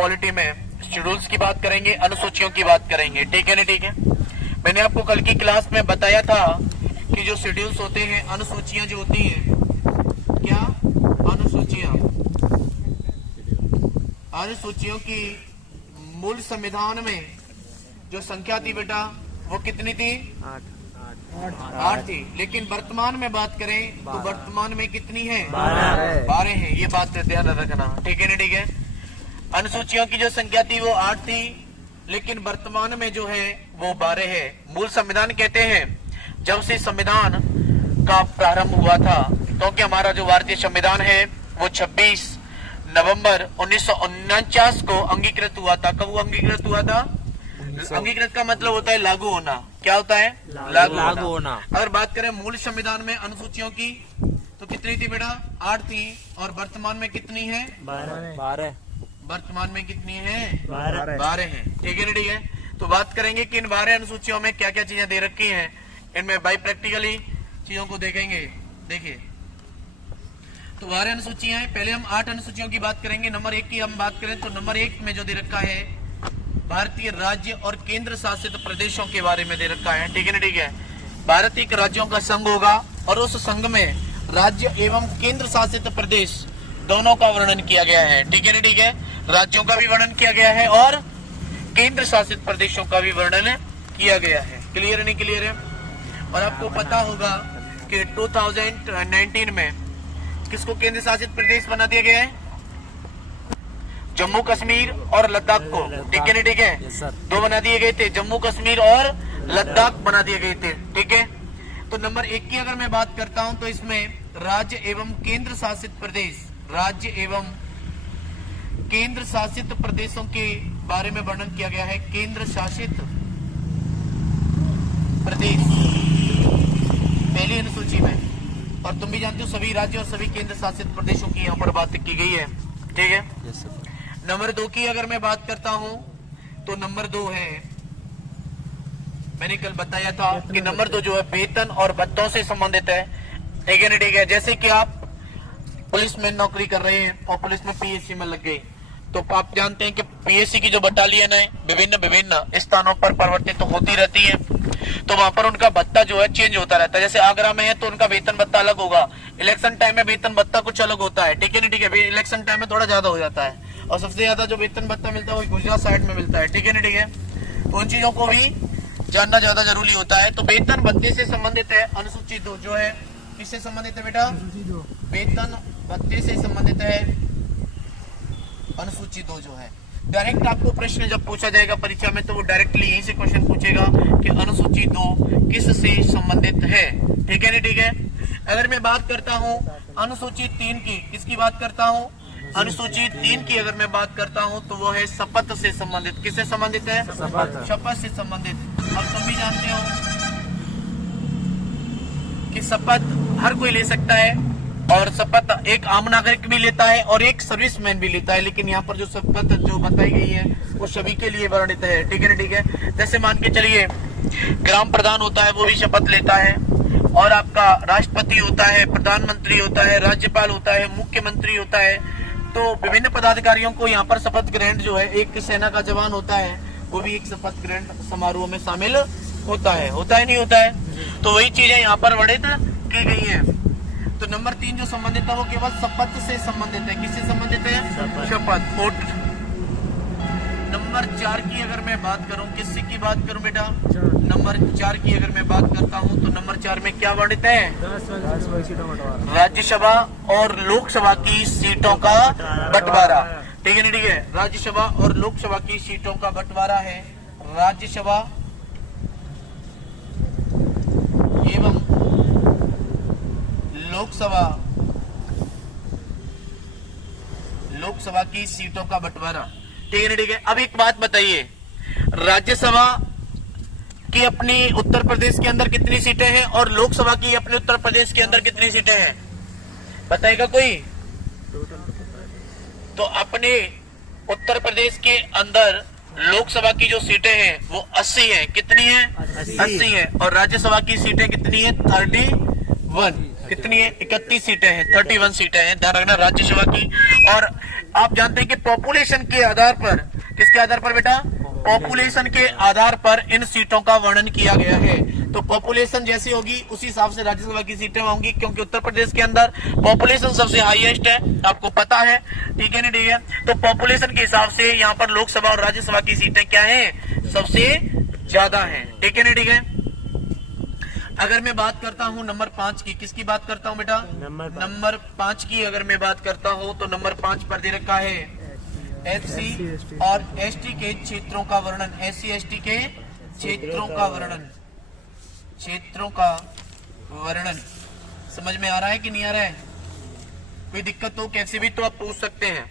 Polity में schedules की बात करेंगे, अनुसूचियों की बात करेंगे। ठीक है ना? ठीक है। मैंने आपको कल की क्लास में बताया था कि जो शेड्यूल्स होते हैं, अनुसूचियां जो होती हैं, क्या अनुसूचियों की मूल संविधान में जो संख्या थी बेटा, वो कितनी थी? 8 थी। लेकिन वर्तमान में बात करें तो वर्तमान में कितनी है? 12 है। ये बात ध्यान रखना। ठीक है ना? ठीक है। अनुसूचियों की जो संख्या थी वो 8 थी, लेकिन वर्तमान में जो है वो 12 है। मूल संविधान कहते हैं जब से संविधान का प्रारंभ हुआ था, क्योंकि हमारा जो भारतीय संविधान है वो 26 नवंबर 1949 को अंगीकृत हुआ था। कब वो अंगीकृत हुआ था? अंगीकृत का मतलब होता है लागू होना। क्या होता है? लागू होना। अगर बात करें मूल संविधान में अनुसूचियों की तो कितनी थी बेटा? 8 थी। और वर्तमान में कितनी है? 12। वर्तमान में कितनी है? 12 है। ठीक है ना? ठीक है। तो बात करेंगे कि इन 12 अनुसूचियों में क्या क्या चीजें दे रखी हैं। इनमें बाई प्रैक्टिकली चीजों को देखेंगे। देखिए, तो 12 अनुसूचियां हैं। पहले हम 8 अनुसूचियों की बात करेंगे। नंबर 1 की हम बात करें तो नंबर 1 में जो दे रखा है, भारतीय राज्य और केंद्र शासित प्रदेशों के बारे में दे रखा है। ठीक है ना? ठीक है। भारत एक राज्यों का संघ होगा और उस संघ में राज्य एवं केंद्र शासित प्रदेश दोनों का वर्णन किया गया है। ठीक है ना? ठीक है। राज्यों का भी वर्णन किया गया है और केंद्र शासित प्रदेशों का भी वर्णन किया गया है। क्लियर है? नहीं क्लियर है? और आपको पता होगा कि 2019 में किसको केंद्र शासित प्रदेश बना दिया गया है? जम्मू कश्मीर और लद्दाख को। ठीक है ना? ठीक है। 2 बना दिए गए थे, जम्मू कश्मीर और लद्दाख बना दिए गए थे। ठीक है। तो नंबर 1 की अगर मैं बात करता हूं तो इसमें राज्य एवं केंद्र शासित प्रदेश, राज्य एवं केंद्र शासित प्रदेशों के बारे में वर्णन किया गया है। केंद्र शासित प्रदेश पहली अनुसूची में। और तुम भी जानते हो सभी राज्य और सभी केंद्र शासित प्रदेशों की यहाँ पर बात की गई है। ठीक है। नंबर 2 की अगर मैं बात करता हूं तो नंबर 2 है, मैंने कल बताया था कि नंबर 2 जो है वेतन और भत्तों से संबंधित है। ठीक है ना? ठीक है। जैसे कि आप पुलिस में नौकरी कर रहे हैं और पुलिस में पीएससी में लग गए, तो आप जानते हैं कि पीएससी की जो बटालियन है विभिन्न स्थानों पर परिवर्तित तो होती रहती है, तो वहां पर उनका भत्ता जो है चेंज होता रहता है। जैसे आगरा में है तो उनका वेतन भत्ता अलग होगा, इलेक्शन टाइम में वेतन भत्ता कुछ अलग होता है। ठीक है ना? ठीक है। इलेक्शन टाइम में थोड़ा ज्यादा हो जाता है और सबसे ज्यादा जो वेतन भत्ता मिलता है वो गुजरात साइड में मिलता है। ठीक है ना? ठीक है। तो उन चीजों को भी जानना ज्यादा जरूरी होता है। तो वेतन भत्ते से संबंधित है अनुसूची 2 जो है। किससे संबंधित है बेटा? वेतन भत्ते से संबंधित है अनुसूची 2 जो है। डायरेक्ट आपको प्रश्न जब पूछा जाएगा परीक्षा में तो वो डायरेक्टली यहीं से क्वेश्चन पूछेगा कि अनुसूची 2 किससे संबंधित है। ठीक है ना? ठीक है। अगर मैं बात करता हूँ अनुसूची 3 की, किसकी बात करता हूँ? अनुसूची 3 की अगर मैं बात करता हूँ तो वो है शपथ से संबंधित। किससे संबंधित है? शपथ से संबंधित। अब तुम भी जानते हो कि शपथ हर कोई ले सकता है और शपथ एक आम नागरिक भी लेता है और एक सर्विसमैन भी लेता है, लेकिन यहाँ पर जो शपथ जो बताई गई है वो सभी के लिए वर्णित है। ठीक है ना? ठीक है। जैसे मान के चलिए ग्राम प्रधान होता है वो भी शपथ लेता है, और आपका राष्ट्रपति होता है, प्रधानमंत्री होता है, राज्यपाल होता है, मुख्यमंत्री होता है। तो विभिन्न पदाधिकारियों को यहाँ पर शपथ ग्रहण जो है, एक सेना का जवान होता है वो भी एक शपथ ग्रहण समारोह में शामिल होता है। होता है नहीं होता है? तो वही चीजें यहाँ पर वर्णित की गई है। तो नंबर 3 जो संबंधित है वो केवल शपथ से संबंधित है। किससे संबंधित है? शपथ। नंबर 4 की अगर मैं बात करूं, किससे की बात करूं बेटा? नंबर 4 की अगर मैं बात करता हूं तो नंबर 4 में क्या वर्णित है? राज्यसभा और लोकसभा की सीटों का बंटवारा। ठीक है ना? ठीक है। राज्यसभा और लोकसभा की सीटों का बंटवारा है। राज्यसभा एवं लोकसभा की सीटों का बंटवारा। ठीक है ना? ठीक है। अब एक बात बताइए, राज्यसभा की अपनी उत्तर प्रदेश के अंदर कितनी सीटें हैं और लोकसभा की अपने उत्तर प्रदेश के अंदर कितनी सीटें हैं? बताएगा कोई? तो अपने उत्तर प्रदेश के अंदर लोकसभा की जो सीटें हैं वो 80 हैं। कितनी हैं? 80 हैं। और राज्यसभा की सीटें कितनी है? 31। कितनी है? 31 सीटें हैं। 31 सीटें हैं। ध्यान रखना राज्यसभा की। और आप जानते हैं कि पॉपुलेशन के आधार पर, किसके आधार पर बेटा? पॉपुलेशन के आधार पर इन सीटों का वर्णन किया गया है। तो पॉपुलेशन जैसी होगी उसी हिसाब से राज्यसभा की सीटें होंगी, क्योंकि उत्तर प्रदेश के अंदर पॉपुलेशन सबसे हाईएस्ट है, आपको पता है, ठीक है ना, ठीक है। तो पॉपुलेशन के हिसाब से यहाँ पर लोकसभा और राज्यसभा की सीटें क्या है? सबसे ज्यादा है, ठीक है ना, ठीक है। अगर मैं बात करता हूँ नंबर 5 की, किसकी बात करता हूँ बेटा? नंबर 5 की अगर मैं बात करता हूँ तो नंबर 5 पर दे रखा है एससी और एसटी के क्षेत्रों का वर्णन। एससी एसटी के क्षेत्रों का वर्णन, क्षेत्रों का वर्णन। समझ में आ रहा है कि नहीं आ रहा है? कोई दिक्कत हो कैसे भी तो आप पूछ सकते हैं।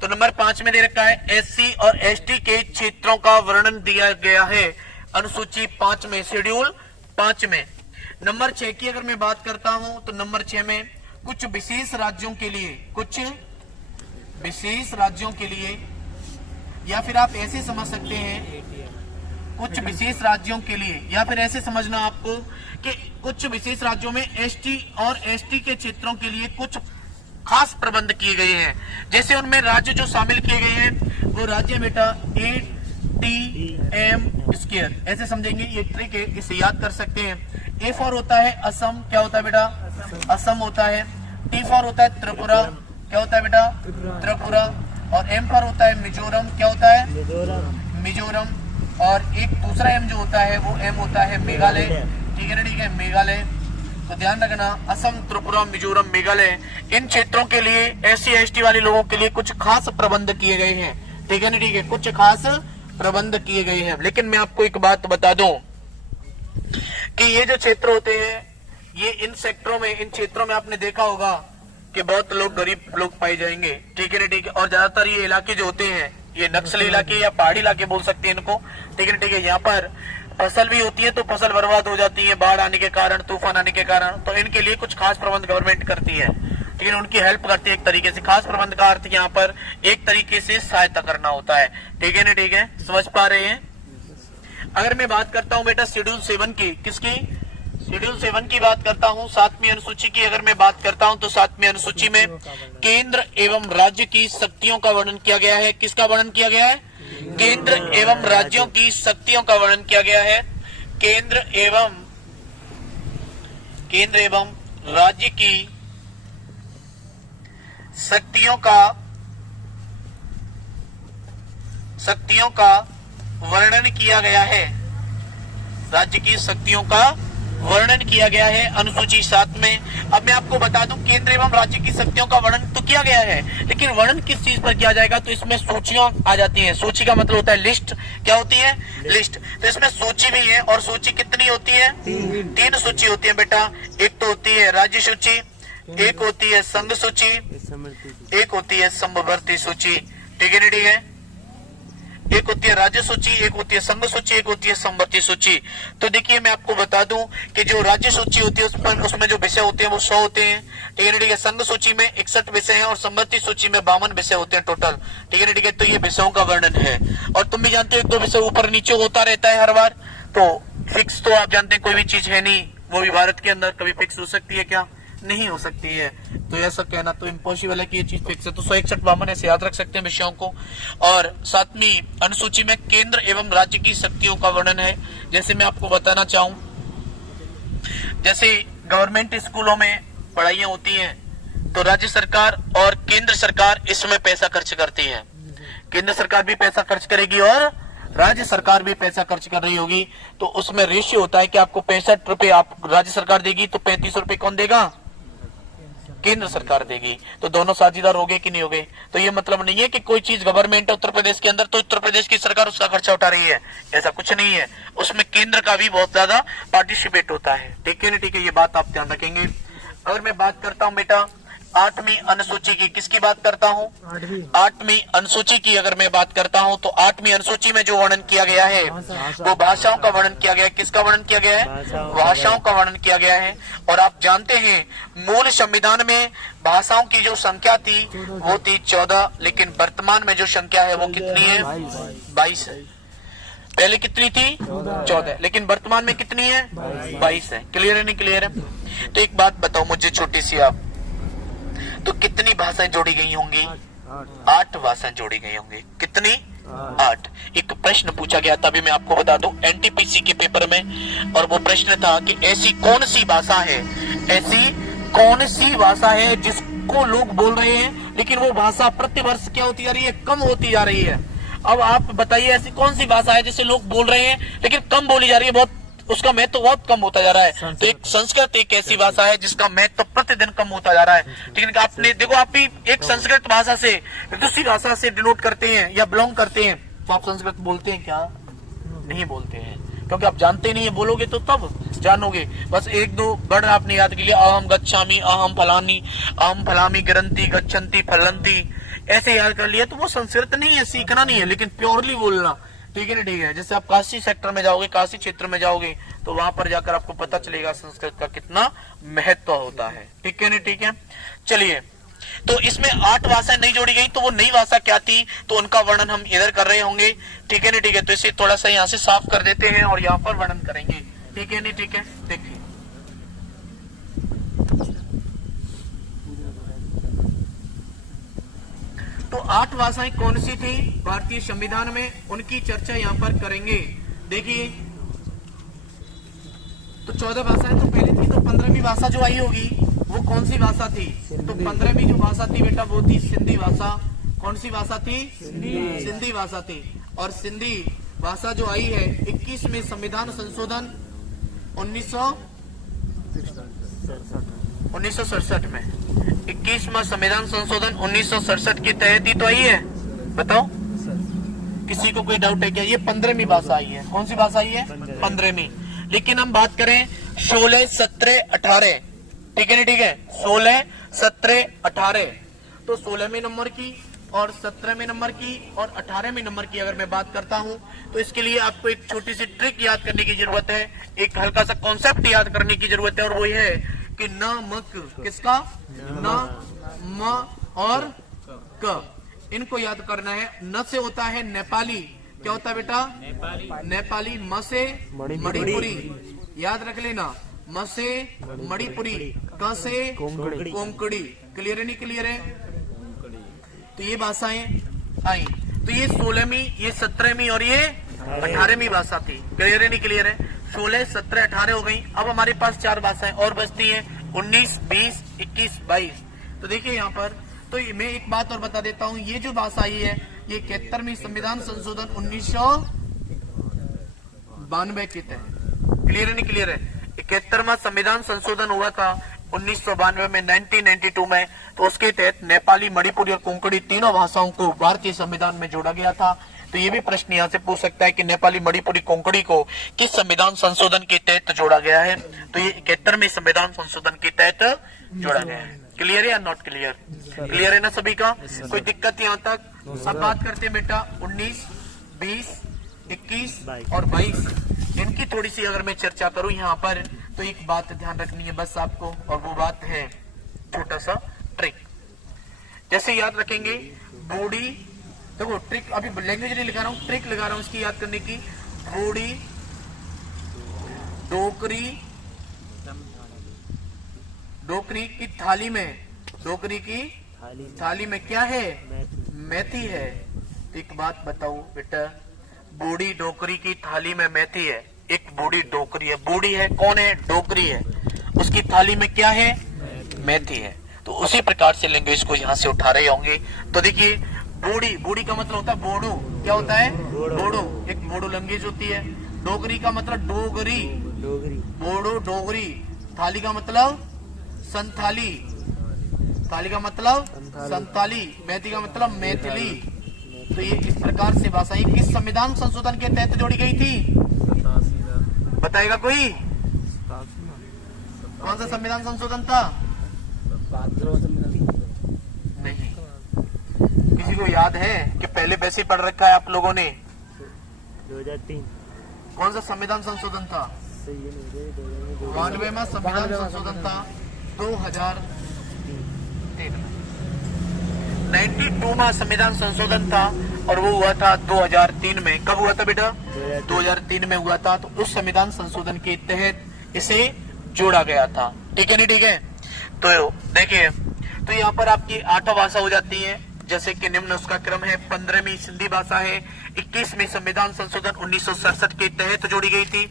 तो नंबर 5 में दे रखा है एससी और एसटी के क्षेत्रों का वर्णन दिया गया है अनुसूची 5 में, शेड्यूल 5 में। नंबर 6 की अगर मैं बात करता हूं तो नंबर 6 में कुछ विशेष राज्यों के लिए, कुछ विशेष राज्यों के लिए, या फिर आप ऐसे समझ सकते हैं कुछ विशेष राज्यों के लिए, या फिर ऐसे समझना आपको कि कुछ विशेष राज्यों में एसटी और एसटी के क्षेत्रों के लिए कुछ खास प्रबंध किए गए हैं। जैसे उनमें राज्य जो शामिल किए गए हैं वो राज्य बेटा ATM², ऐसे समझेंगे, ये ट्रिक है, इसे याद कर सकते हैं। A फॉर होता है असम, क्या होता है बेटा? असम होता है। T फॉर होता है त्रिपुरा, क्या होता है बेटा? त्रिपुरा। और M फॉर होता है मिजोरम, क्या होता है? मिजोरम। और एक दूसरा M जो होता है वो M होता है मेघालय, ठीक है ना, ठीक है, मेघालय। तो ध्यान रखना, असम, त्रिपुरा, मिजोरम, मेघालय, इन क्षेत्रों के लिए एससी एसटी वाले लोगों के लिए कुछ खास प्रबंध किए गए हैं, ठीक है ना, ठीक है, कुछ खास प्रबंध किए गए हैं। लेकिन मैं आपको एक बात बता दूं कि ये जो क्षेत्र होते हैं, ये इन सेक्टरों में, इन क्षेत्रों में आपने देखा होगा कि बहुत लोग गरीब लोग पाए जाएंगे, ठीक है ना, ठीक है। और ज्यादातर ये इलाके जो होते हैं ये नक्सली इलाके या पहाड़ी इलाके बोल सकते हैं इनको, ठीक है ना, ठीक है। यहाँ पर फसल भी होती है तो फसल बर्बाद हो जाती है बाढ़ आने के कारण, तूफान आने के कारण। तो इनके लिए कुछ खास प्रबंध गवर्नमेंट करती है, ठीक है, उनकी हेल्प करती है एक तरीके से। खास प्रबंध का अर्थ यहाँ पर एक तरीके से सहायता करना होता है, ठीक है ना, ठीक है, समझ पा रहे हैं। अगर मैं बात करता हूँ बेटा शेड्यूल 7 की, किसकी? शेड्यूल 7 की बात करता हूँ, 7वीं अनुसूची की अगर मैं बात करता हूँ तो 7वीं अनुसूची में केंद्र एवं राज्य की शक्तियों का वर्णन किया गया है। किसका वर्णन किया गया है? केंद्र एवं राज्यों की शक्तियों का वर्णन किया गया है। केंद्र एवं राज्य की शक्तियों का वर्णन किया गया है। राज्य की शक्तियों का वर्णन किया गया है अनुसूची 7 में। अब मैं आपको बता दूं, केंद्र एवं राज्य की शक्तियों का वर्णन तो किया गया है, लेकिन वर्णन किस चीज पर किया जाएगा? तो इसमें सूचियां आ जाती हैं। सूची का मतलब होता है लिस्ट, क्या होती है? लिस्ट। तो इसमें सूची भी है, और सूची कितनी होती है? 3 सूची होती है बेटा। एक तो होती है राज्य सूची, एक होती है संघ सूची, एक होती है समवर्ती सूची, ठीक है, ठीक है। एक होती है राज्य सूची, एक होती है संघ सूची, एक होती है समवर्ती सूची। तो देखिए मैं आपको बता दूं कि जो राज्य सूची होती है उसमें जो विषय होते हैं वो 100 होते हैं, ठीक है, ठीक है। संघ सूची में 61 विषय हैं और समवर्ती सूची में 52 विषय होते हैं टोटल, ठीक है, ठीक है। तो ये विषयों का वर्णन है। और तुम भी जानते हो 1-2 विषय ऊपर नीचे होता रहता है हर बार, तो फिक्स तो आप जानते हैं कोई भी चीज है नहीं, वो भी भारत के अंदर कभी फिक्स हो सकती है क्या? नहीं हो सकती है। तो ऐसा कहना तो इम्पॉसिबल है कि ये चीज फिक्स है। तो 161-52 ऐसे याद रख सकते हैं विषयों को। और 7वीं अनुसूची में केंद्र एवं राज्य की शक्तियों का वर्णन है। जैसे मैं आपको बताना चाहूं, जैसे गवर्नमेंट स्कूलों में पढ़ाइयां होती हैं तो राज्य सरकार और केंद्र सरकार इसमें पैसा खर्च करती है। केंद्र सरकार भी पैसा खर्च करेगी और राज्य सरकार भी पैसा खर्च कर रही होगी। तो उसमें रेशियो होता है कि आपको 65 रुपए आप राज्य सरकार देगी तो 35 रुपए कौन देगा? केंद्र सरकार देगी। तो दोनों साझेदार हो गए कि नहीं हो गए? तो ये मतलब नहीं है कि कोई चीज गवर्नमेंट है उत्तर प्रदेश के अंदर तो उत्तर प्रदेश की सरकार उसका खर्चा उठा रही है, ऐसा कुछ नहीं है। उसमें केंद्र का भी बहुत ज्यादा पार्टिसिपेट होता है, ठीक है ना, ठीक है। ये बात आप ध्यान रखेंगे। अगर मैं बात करता हूँ बेटा 8वीं अनुसूची की, किसकी बात करता हूँ? 8वीं अनुसूची की अगर मैं बात करता हूँ तो 8वीं अनुसूची में जो वर्णन किया गया है वो भाषाओं का वर्णन किया गया है। किसका वर्णन किया गया है? भाषाओं का वर्णन किया गया है। और आप जानते हैं मूल संविधान में भाषाओं की जो संख्या थी वो थी 14, लेकिन वर्तमान में जो संख्या है वो कितनी है? 22 है। पहले कितनी थी? 14, लेकिन वर्तमान में कितनी है? 22 है। क्लियर है नहीं क्लियर है? तो एक बात बताओ मुझे छोटी सी आप, तो कितनी भाषाएं जोड़ी गई होंगी? 8 भाषाएं जोड़ी गई होंगी। कितनी? 8। एक प्रश्न पूछा गया था, अभी मैं आपको बता दूं, एनटीपीसी के पेपर में, और वो प्रश्न था कि ऐसी कौन सी भाषा है, ऐसी कौन सी भाषा है जिसको लोग बोल रहे हैं लेकिन वो भाषा प्रतिवर्ष क्या होती जा रही है? कम होती जा रही है। अब आप बताइए ऐसी कौन सी भाषा है जिसे लोग बोल रहे हैं लेकिन कम बोली जा रही है, बहुत उसका महत्व तो बहुत कम होता जा रहा है। तो एक संस्कृत एक ऐसी भाषा है जिसका महत्व तो प्रतिदिन कम होता जा रहा है। लेकिन आपने देखो, आप भी एक संस्कृत भाषा से दूसरी भाषा से डिनोट करते हैं या बिलोंग करते हैं, तो आप संस्कृत बोलते हैं क्या? नहीं बोलते हैं, क्योंकि आप जानते नहीं है। बोलोगे तो तब जानोगे। बस 1-2 वर्ड आपने याद कर लिया, अहम गच्छामि, अहम फलानी, अहम फलामी गिरंती, गच्छन्ति, फलंती, ऐसे याद कर लिया तो वो संस्कृत नहीं है, सीखना नहीं है, लेकिन प्योरली बोलना। ठीक है ना? ठीक है। जैसे आप काशी सेक्टर में जाओगे, काशी क्षेत्र में जाओगे, तो वहां पर जाकर आपको पता चलेगा संस्कृत का कितना महत्व होता है। ठीक है ना? ठीक है। चलिए, तो इसमें 8 भाषाएं नहीं जोड़ी गई, तो वो नई भाषा क्या थी, तो उनका वर्णन हम इधर कर रहे होंगे। ठीक है ना? ठीक है। तो इसे थोड़ा सा यहाँ से साफ कर देते हैं और यहाँ पर वर्णन करेंगे। ठीक है ना? ठीक है। देखिए, तो 8 भाषाएं कौन सी थी भारतीय संविधान में, उनकी चर्चा यहाँ पर करेंगे। देखिए, तो 14 भाषाएं तो पहले थी, तो 15वीं भाषा जो आई होगी वो कौन सी भाषा थी? तो 15वीं जो भाषा थी बेटा वो थी सिंधी भाषा। कौन सी भाषा थी? सिंधी भाषा थी। और सिंधी भाषा जो आई है 21वें संविधान संशोधन 1967 में, 21वां संविधान संशोधन 1967 के तहत ही तो आई है। बताओ, किसी को कोई डाउट है क्या? ये 15वीं भाषा आई है। कौन सी भाषा आई है? 15वीं। लेकिन हम बात करें 16, 17, 18, ठीक है ना? ठीक है। 16, 17, 18, तो 16वें नंबर की और 17वें नंबर की और 18वें नंबर की अगर मैं बात करता हूं, तो इसके लिए आपको एक छोटी सी ट्रिक याद करने की जरूरत है, एक हल्का सा कॉन्सेप्ट याद करने की जरूरत है, और वो ये है कि न, म, क, किसका? न, म और क, इनको याद करना है। न से होता है नेपाली, क्या होता है बेटा? नेपाली। म से मणिपुरी, याद रख लेना, म से मणिपुरी, क से कोंकणी। क्लियर है? नहीं क्लियर है? तो ये भाषाएं आई, तो ये 16वीं, ये 17वीं और ये 18वीं भाषा थी। क्लियर है? नहीं क्लियर है? 16, 17, 18 हो गई। अब हमारे पास 4 भाषाएं और बचती हैं, 19, 20, 21, 22। तो देखिए यहाँ पर, तो मैं एक बात और बता देता हूँ, ये जो भाषा आई है ये 71वीं संविधान संशोधन 1992 के तहत। क्लियर है? नहीं क्लियर है? 71वां संविधान संशोधन हुआ था 1992 में, 1992 में, तो उसके तहत नेपाली, मणिपुरी और कोंकणी तीनों भाषाओं को भारतीय संविधान में जोड़ा गया था। तो ये भी प्रश्न यहाँ से पूछ सकता है कि नेपाली, मणिपुरी, कोंकणी को किस संविधान संशोधन के तहत जोड़ा गया है? तो ये 71वें संविधान संशोधन के तहत जोड़ा गया है। क्लियर है या नॉट क्लियर? क्लियर है ना सभी का? कोई दिक्कत यहाँ तक? अब बात करते हैं बेटा 19, 20, 21 और 22, इनकी थोड़ी सी अगर मैं चर्चा करूं यहाँ पर, तो एक बात ध्यान रखनी है बस आपको, और वो बात है छोटा सा ट्रिक। जैसे याद रखेंगे बूढ़ी, देखो ट्रिक अभी लैंग्वेज नहीं लिखा रहा हूँ, ट्रिक लगा रहा हूँ इसकी याद करने की। बूढ़ी, डोकरी, डोकरी की थाली में, डोकरी की थाली में क्या है? मेथी है। एक बात बताओ बेटा, बूढ़ी डोकरी की थाली में मेथी है, एक बूढ़ी डोकरी है, बूढ़ी है, कौन है? डोकरी है, उसकी थाली में क्या है? मेथी है। तो उसी प्रकार से लैंग्वेज को यहाँ से उठा रहे होंगे। तो देखिए, बूढ़ी, बूढ़ी का मतलब होता है बोडो, क्या होता है? बोडो, एक बोडो लैंग्वेज होती है। डोगरी का मतलब डोगरी, बोडो डोगरी। थाली का मतलब संथाली, थाली का मतलब संताली, मेथी का मतलब मैथिली। तो ये इस प्रकार से भाषाएं किस संविधान संशोधन के तहत जोड़ी गई थी? बताएगा कोई? कौन सा संविधान संशोधन था? नहीं, किसी को याद है कि पहले वैसे पढ़ रखा है आप लोगों ने? 2003। कौन सा संविधान संशोधन था? 92वां संविधान संशोधन था 2003 में। 92वां संविधान संशोधन था और वो हुआ था 2003 में। कब हुआ था बेटा? 2003 में हुआ था। तो उस संविधान संशोधन के तहत इसे जोड़ा गया था। ठीक है? नहीं ठीक है? तो देखिए, तो यहाँ पर आपकी 8 भाषा हो जाती है, जैसे कि निम्न उसका क्रम है। 15वीं सिंधी भाषा है, 21वीं संविधान संशोधन 1967 के तहत जोड़ी गई थी,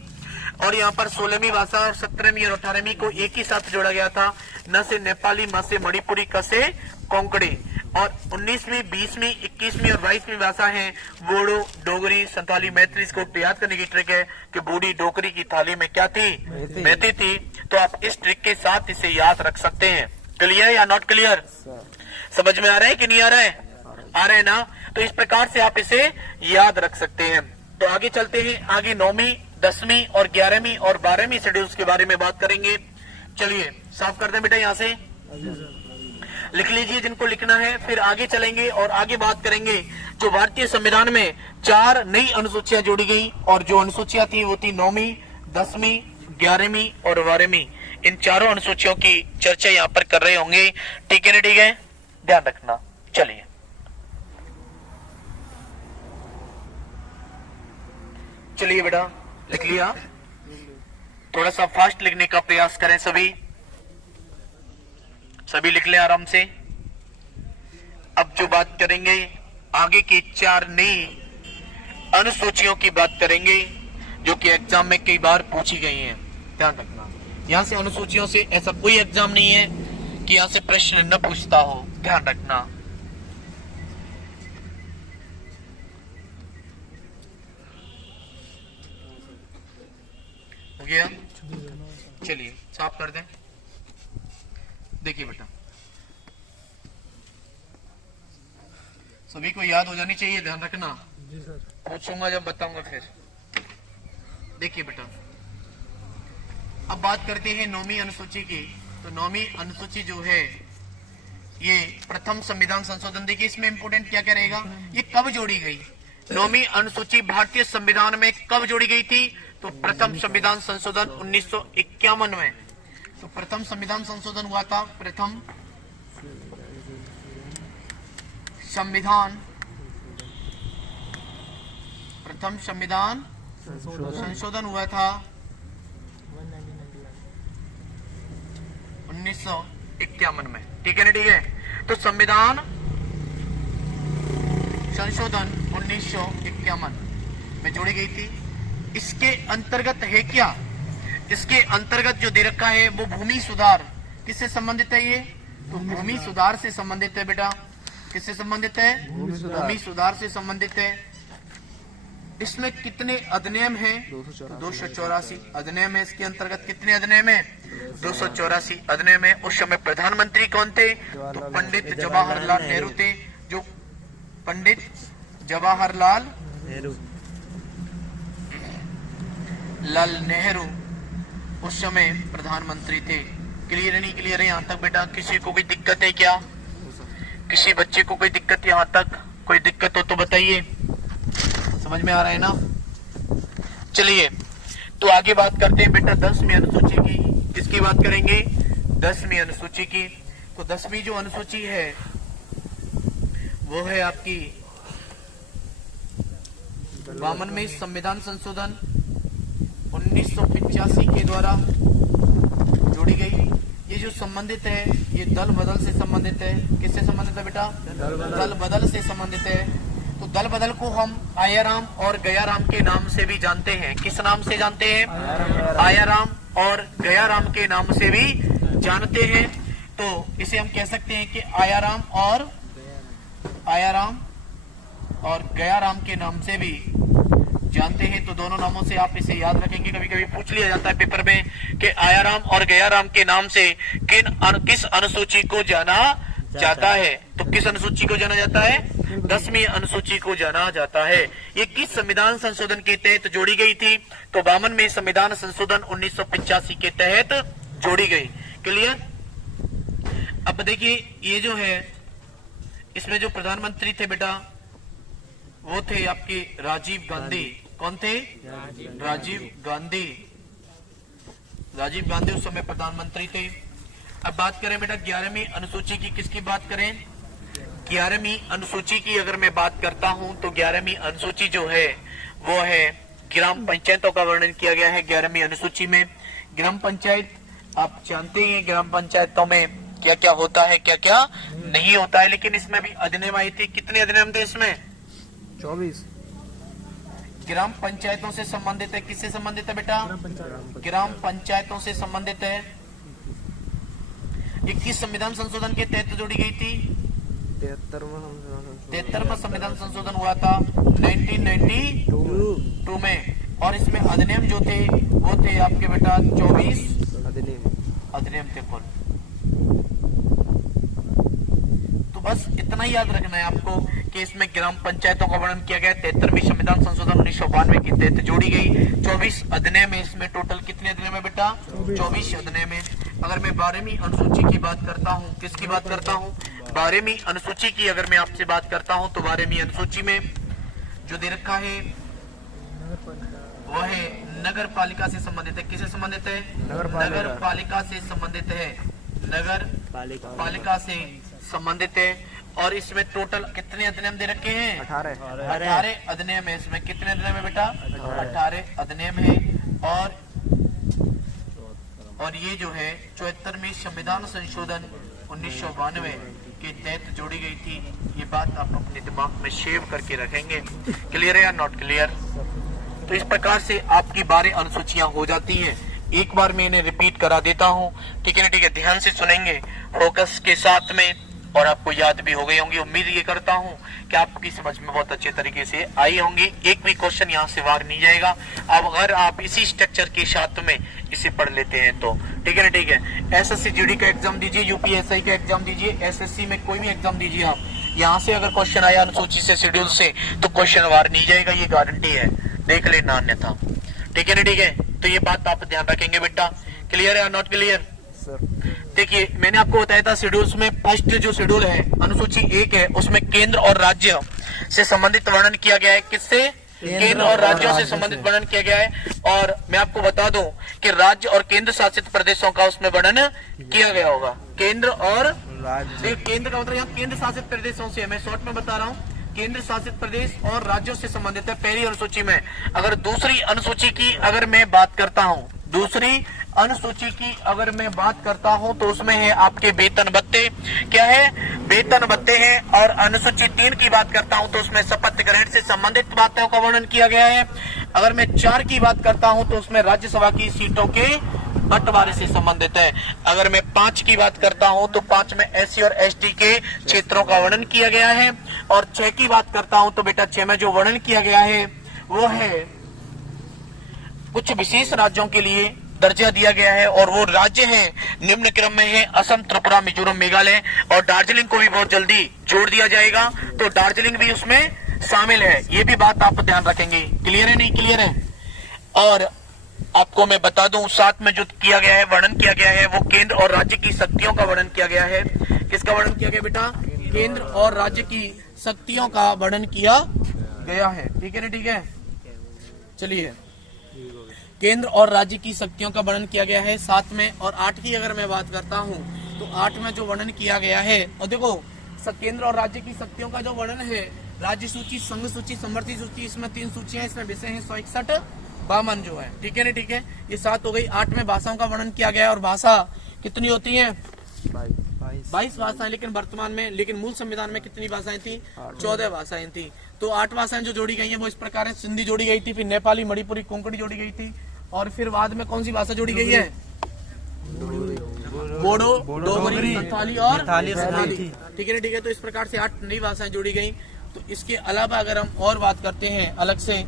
और यहाँ पर 16वीं भाषा और 17वीं और 18वीं को एक ही साथ जोड़ा गया था। न से नेपाली, म से मणिपुरी, क से कोंकणी। और 19वीं, 20वीं, 21वीं और 22वीं भाषा है बोडो, डोगरी, संथाली, मैथिली। इसको याद करने की ट्रिक है कि बूढ़ी डोगरी की थाली में क्या थी? मेथी थी। तो आप इस ट्रिक के साथ इसे याद रख सकते हैं। क्लियर या नॉट क्लियर? समझ में आ रहा है कि नहीं आ रहा है? आ रहा है ना? तो इस प्रकार से आप इसे याद रख सकते हैं। तो आगे चलते हैं। आगे 9वीं, 10वीं और 11वीं और 12वीं शेड्यूल्स के बारे में बात करेंगे। चलिए साफ कर दें बेटा, यहाँ से लिख लीजिए जिनको लिखना है। फिर आगे चलेंगे और आगे बात करेंगे जो भारतीय संविधान में 4 नई अनुसूचियां जोड़ी गई, और जो अनुसूचियां थी वो थी 9वीं, 10वीं, 11वीं और 12वीं। इन चारों अनुसूचियों की चर्चा यहाँ पर कर रहे होंगे। ठीक है ना? ठीक है, ध्यान रखना। चलिए चलिए बेटा, लिख लिया? थोड़ा सा फास्ट लिखने का प्रयास करें सभी लिख लें आराम से। अब जो बात करेंगे आगे की 4 नई अनुसूचियों की बात करेंगे जो कि एग्जाम में कई बार पूछी गई हैं। ध्यान रखना, यहां से अनुसूचियों से ऐसा कोई एग्जाम नहीं है कि यहां से प्रश्न न पूछता हो। ध्यान रखना। हो गया? चलिए साफ कर दें। देखिए बेटा, सभी को याद हो जानी चाहिए। ध्यान रखना, पूछूंगा जब बताऊंगा फिर। देखिए बेटा, अब बात करते हैं 9वीं अनुसूची की। तो 9वीं अनुसूची जो है ये प्रथम संविधान संशोधन। देखिए इसमें इंपोर्टेंट क्या क्या रहेगा, ये कब जोड़ी गई? 9वीं अनुसूची भारतीय संविधान में कब जोड़ी गई थी? तो प्रथम संविधान संशोधन 1951 में। तो प्रथम संविधान संशोधन हुआ था, प्रथम संविधान संशोधन हुआ था 1951 में। ठीक है ना? ठीक है, तो संविधान संशोधन 1951 में जोड़ी गई थी। इसके अंतर्गत है क्या? इसके अंतर्गत जो दे रखा है वो भूमि सुधार। किससे संबंधित है ये? तो भूमि सुधार से संबंधित है बेटा। किससे संबंधित है? भूमि सुधार से संबंधित है। इसमें कितने अधिनियम हैं? 284 अधिनियम है इसके अंतर्गत। कितने अधिनियम है? 284 अधिनियम है। उस समय प्रधानमंत्री कौन थे? तो पंडित जवाहरलाल नेहरू थे। जो पंडित जवाहरलाल नेहरू उस समय प्रधानमंत्री थे। क्लियर है? नहीं क्लियर है यहाँ तक बेटा? किसी को कोई दिक्कत है क्या? किसी बच्चे को कोई दिक्कत यहाँ तक? कोई दिक्कत हो तो बताइए। समझ में आ रहा है ना? चलिए तो आगे बात करते हैं बेटा 10वीं अनुसूची की। किसकी बात करेंगे? 10वीं अनुसूची की। तो 10वीं जो अनुसूची है वो है आपकी 52वें संविधान संशोधन 1985 के द्वारा जोड़ी गई। ये जो संबंधित है ये दल बदल से संबंधित है। किससे संबंधित है बेटा? दल बदल से संबंधित है। तो दल बदल को हम आयाराम और गयाराम के नाम से भी जानते हैं। किस नाम से जानते हैं? आयाराम और गयाराम के नाम से भी जानते हैं। तो इसे हम कह सकते हैं कि आयाराम और गयाराम के नाम से भी जानते हैं। तो दोनों नामों से आप इसे याद रखेंगे। कभी कभी पूछ लिया जाता है पेपर में कि आयाराम और गयाराम के नाम से किस अनुसूची को जाना जाता है? तो किस अनुसूची को जाना जाता है? 10वीं अनुसूची को जाना जाता है। ये किस संविधान संशोधन के तहत जोड़ी गई थी? तो 52वें संविधान संशोधन 1985 के तहत जोड़ी गई। क्लियर? अब देखिए ये जो है इसमें जो प्रधानमंत्री थे बेटा वो थे आपके राजीव गांधी। कौन थे? राजीव गांधी। राजीव गांधी उस समय प्रधानमंत्री थे। अब बात करें बेटा 11वीं अनुसूची की। किसकी बात करें? 11वीं अनुसूची की अगर मैं बात करता हूं तो 11वीं अनुसूची जो है वो है ग्राम पंचायतों का वर्णन किया गया है 11वीं अनुसूची में। ग्राम पंचायत आप जानते हैं, ग्राम पंचायतों में क्या क्या होता है, क्या क्या नहीं होता है। लेकिन इसमें भी अधिनियम आई थी। कितने अधिनियम थे इसमें? 24। ग्राम पंचायतों से संबंधित है। किससे संबंधित है बेटा? ग्राम पंचायतों से संबंधित है। ये किस संविधान संशोधन के तहत जोड़ी गई थी? 73वां संविधान संशोधन हुआ था 1992 में। और इसमें अधिनियम जो थे वो थे आपके बेटा 24 अधिनियम थे कुल। तो बस इतना ही याद रखना है आपको कि इसमें ग्राम पंचायतों का वर्णन किया गया। 73वीं संविधान संशोधन 1992 के तहत जोड़ी गई। 24 अधिनियम है। इसमें टोटल कितने अधिनियम है बेटा? 24 अधिनियम है। अगर मैं 12वीं अनुसूची की बात करता हूँ, किसकी बात करता हूँ? 12वीं अनुसूची की अगर मैं आपसे बात करता हूँ तो 12वीं अनुसूची में जो दे रखा है वह है नगर पालिका से संबंधित है। किससे संबंधित है? नगर पालिका से संबंधित है। नगर पालिका से संबंधित है। और इसमें टोटल कितने अधिनियम दे रखे हैं? 18 अधिनियम है। इसमें कितने अधिनियम है बेटा? 18 अधिनियम है। और ये जो है 74वीं संविधान संशोधन 1992 के तहत जोड़ी गई थी। ये बात आप अपने दिमाग में सेव करके रखेंगे। क्लियर है या नॉट क्लियर? तो इस प्रकार से आपकी 12 अनुसूचियां हो जाती हैं। एक बार मैं इन्हें रिपीट करा देता हूँ, ठीक है ना? ठीक है, ध्यान से सुनेंगे फोकस के साथ में, और आपको याद भी हो गई होंगी। उम्मीद ये करता हूँ कि आपकी समझ में बहुत अच्छे तरीके से आई होंगी। एक भी क्वेश्चन यहाँ से बाहर नहीं जाएगा। अब अगर आप इसी स्ट्रक्चर के साथ में इसे पढ़ लेते हैं तो ठीक है ना? ठीक है, एसएससी जीडी का एग्जाम दीजिए, यूपीएससी का एग्जाम दीजिए, एसएससी में कोई भी एग्जाम दीजिए आप, यहाँ से अगर क्वेश्चन आया अनुसूची से, शेड्यूल से, तो क्वेश्चन बाहर नहीं जाएगा, ये गारंटी है। देख लेना अन्यथा, ठीक है ना? ठीक है, तो ये बात आप ध्यान रखेंगे बेटा। क्लियर है या नॉट क्लियर? देखिए, मैंने आपको बताया था शेड्यूल्स में फर्स्ट जो शेड्यूल है अनुसूची 1 है, उसमें केंद्र और राज्य से संबंधित वर्णन किया गया है। किससे? केंद्र और राज्यों से संबंधित वर्णन किया गया है। और मैं आपको बता दूं कि राज्य और केंद्र शासित प्रदेशों का उसमें वर्णन किया गया होगा। केंद्र और राज्य, केंद्र का मतलब यहाँ केंद्र शासित प्रदेशों से, मैं शॉर्ट में बता रहा हूँ, केंद्र शासित प्रदेश और राज्यों से संबंधित है पहली अनुसूची में। अगर दूसरी अनुसूची की अगर मैं बात करता हूँ, दूसरी अनुसूची की अगर मैं बात करता हूं तो उसमें है आपके वेतन भत्ते। क्या है? वेतन भत्ते हैं। और अनुसूची 3 की बात करता हूं तो उसमें शपथ ग्रहण से संबंधित बातों का वर्णन किया गया है। अगर मैं 4 की बात करता हूं तो उसमें राज्यसभा की सीटों के बंटवारे से संबंधित है। अगर मैं 5 की बात करता हूं तो 5 में एससी और एसटी के क्षेत्रों का वर्णन किया गया है। और 6 की बात करता हूं तो बेटा 6 में जो वर्णन किया गया है वो है कुछ विशेष राज्यों के लिए दर्जा दिया गया है। और वो राज्य हैं निम्न क्रम में है असम, त्रिपुरा, मिजोरम, मेघालय, और दार्जिलिंग को भी बहुत जल्दी जोड़ दिया जाएगा, तो दार्जिलिंग भी उसमें शामिल है। ये भी बात आप ध्यान रखेंगे। क्लियर है नहीं क्लियर है? और आपको मैं बता दूं साथ में जो किया गया है, वर्णन किया गया है, वो केंद्र और राज्य की शक्तियों का वर्णन किया गया है। किसका वर्णन किया गया बेटा? केंद्र और राज्य की शक्तियों का वर्णन किया गया है। ठीक है ना? ठीक है, चलिए, केंद्र और राज्य की शक्तियों का वर्णन किया गया है। साथ में और 8 की अगर मैं बात करता हूं तो 8 में जो वर्णन किया गया है, और देखो केंद्र और राज्य की शक्तियों का जो वर्णन है, राज्य सूची, संघ सूची, समवर्ती सूची, इसमें 3 सूचियां, इसमें विषय है 161 52 जो है। ठीक है ना? ठीक है, ये 7 हो गई। 8 में भाषाओं का वर्णन किया गया है। और भाषा कितनी होती है? 22 भाषाएं। लेकिन वर्तमान में, लेकिन मूल संविधान में कितनी भाषाएं थी? 14 भाषाएं थी। तो 8 भाषाएं जो जोड़ी गई हैं वो इस प्रकार है। सिंधी जोड़ी गई थी, फिर नेपाली, मणिपुरी, कोंकणी जोड़ी गई थी, और फिर बाद में कौन सी भाषा जोड़ी गई है? बोडो, डोगरी, संथाली और संथाली। ठीक है ना? ठीक है, तो इस प्रकार से 8 नई भाषाएं जोड़ी गई। तो इसके अलावा अगर हम और बात करते हैं अलग से,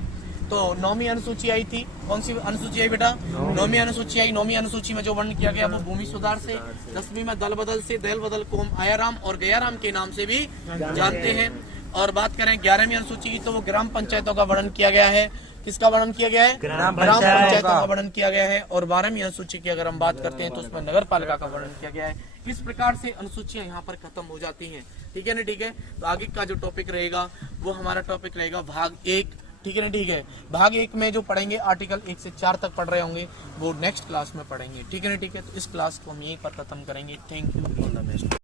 तो 9वीं अनुसूची आई थी। कौन सी अनुसूची आई बेटा? 9वीं अनुसूची आई। 9वीं अनुसूची में जो वर्णन किया गया वो भूमि सुधार से। 10वीं में दल बदल से, दल बदल को हम आयाराम और गयाराम के नाम से भी जानते हैं। और बात करें 11वीं अनुसूची की तो वो ग्राम पंचायतों का वर्णन किया गया है। किसका वर्णन किया गया है? ग्राम पंचायतों का वर्णन किया गया है। और 12वीं अनुसूची की अगर हम बात करते हैं तो उसमें नगर पालिका का वर्णन किया गया है। इस प्रकार से अनुसूचियां यहाँ पर खत्म हो जाती हैं। ठीक है ना? ठीक है, तो आगे का जो टॉपिक रहेगा वो हमारा टॉपिक रहेगा भाग 1। ठीक है ना? ठीक है, भाग 1 में जो पढ़ेंगे आर्टिकल 1 से 4 तक पढ़ रहे होंगे वो नेक्स्ट क्लास में पढ़ेंगे। ठीक है ना? ठीक है, तो इस क्लास को हम यहीं पर खत्म करेंगे। Thank you, all the best.